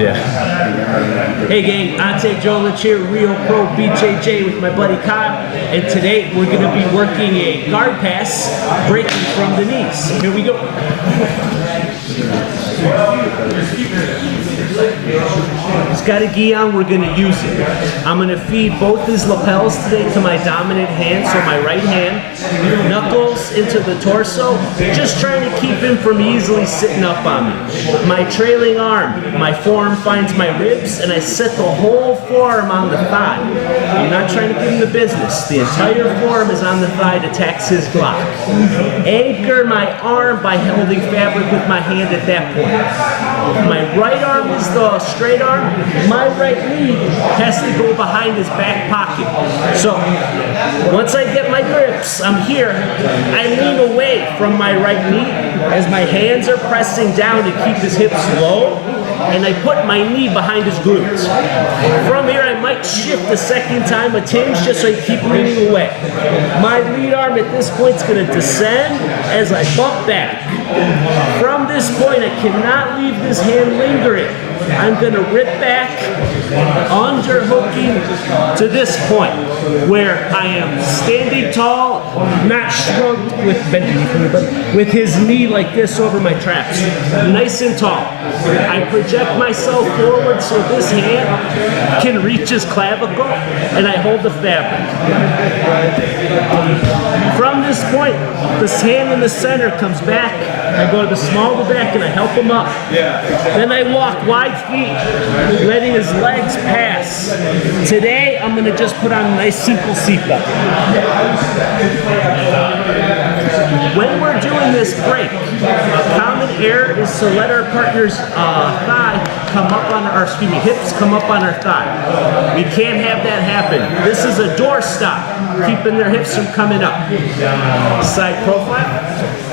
Yeah. Hey gang, Ante Dzolic here, Real Pro BJJ with my buddy Kyle, and today we're going to be working a guard pass, breaking from the knees. Here we go. He's got a gi on, we're going to use it. I'm going to feed both his lapels today to my dominant hand, so my right hand, knuckles into the torso, just trying to keep him from easily sitting up on me. My trailing arm, my forearm finds my ribs, and I set the whole forearm on the thigh. I'm not trying to give him the business. The entire forearm is on the thigh to tax his block. Anchor my arm by holding fabric with my hand at that point. My right arm is the straight arm. My right knee has to go behind his back pocket. So once I get my grips, I'm here. I lean away from my right knee as my hands are pressing down to keep his hips low, and I put my knee behind his glutes. From here, I might shift a second time a tinge just so I keep leaning away. My lead arm at this point is going to descend as I bump back. From this point, I cannot leave this hand lingering. I'm going to rip back, underhooking to this point where I am standing tall, not shrugged with his knee like this over my traps. Nice and tall. I project myself forward so this hand can reach his clavicle, and I hold the fabric. From this point, this hand in the center comes back. I go to the small of the back and I help him up. Then I walk wide feet, letting his legs pass. Today, I'm going to just put on a nice simple seatbelt. When we're doing this break, a common error is to let our partner's thigh come up on our, hips come up on our thigh. We can't have that happen. This is a door stop, keeping their hips from coming up. Side profile.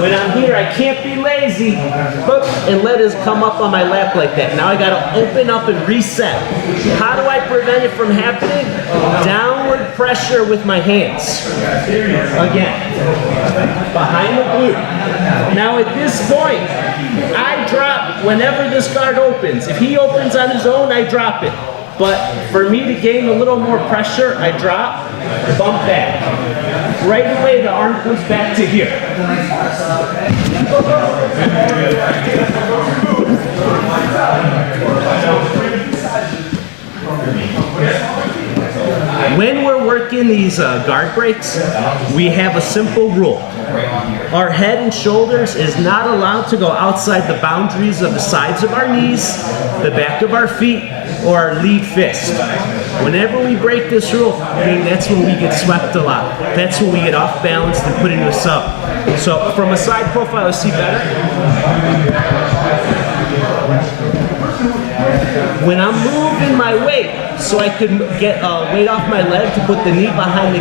When I'm here, I can't be lazy and let his come up on my lap like that. Now I gotta open up and reset. How do I prevent it from happening? Downward pressure with my hands. Again, behind the glute. Now at this point, I drop whenever this guard opens. If he opens on his own, I drop it. But for me to gain a little more pressure, I drop, bump back. Right away, the arm comes back to here. When we're working these guard breaks, we have a simple rule. Our head and shoulders is not allowed to go outside the boundaries of the sides of our knees, the back of our feet, or our lead fist. Whenever we break this rule, that's when we get swept a lot. That's when we get off balance and put into a sub. So from a side profile, you see better? When I'm moving my weight, so I could get weight off my leg to put the knee behind the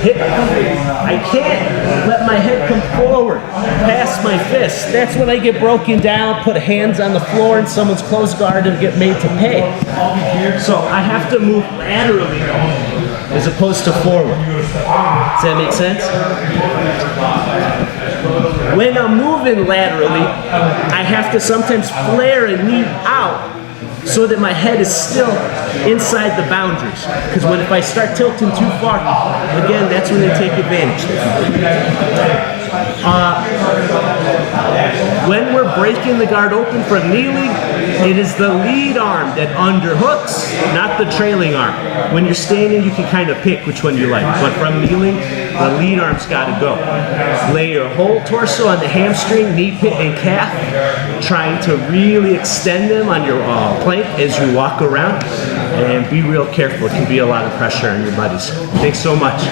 hip, I can't let my head come forward past my fist. That's when I get broken down, put hands on the floor in someone's close guard and get made to pay. So I have to move laterally as opposed to forward. Does that make sense? When I'm moving laterally, I have to sometimes flare a knee out so that my head is still inside the boundaries. Because if I start tilting too far, again, that's when they take advantage. When we're breaking the guard open from kneeling, it is the lead arm that underhooks, not the trailing arm. When you're standing, you can kind of pick which one you like. But from kneeling, the lead arm's got to go. Lay your whole torso on the hamstring, knee pit, and calf, trying to really extend them on your plank as you walk around. And be real careful. It can be a lot of pressure on your buddies. Thanks so much.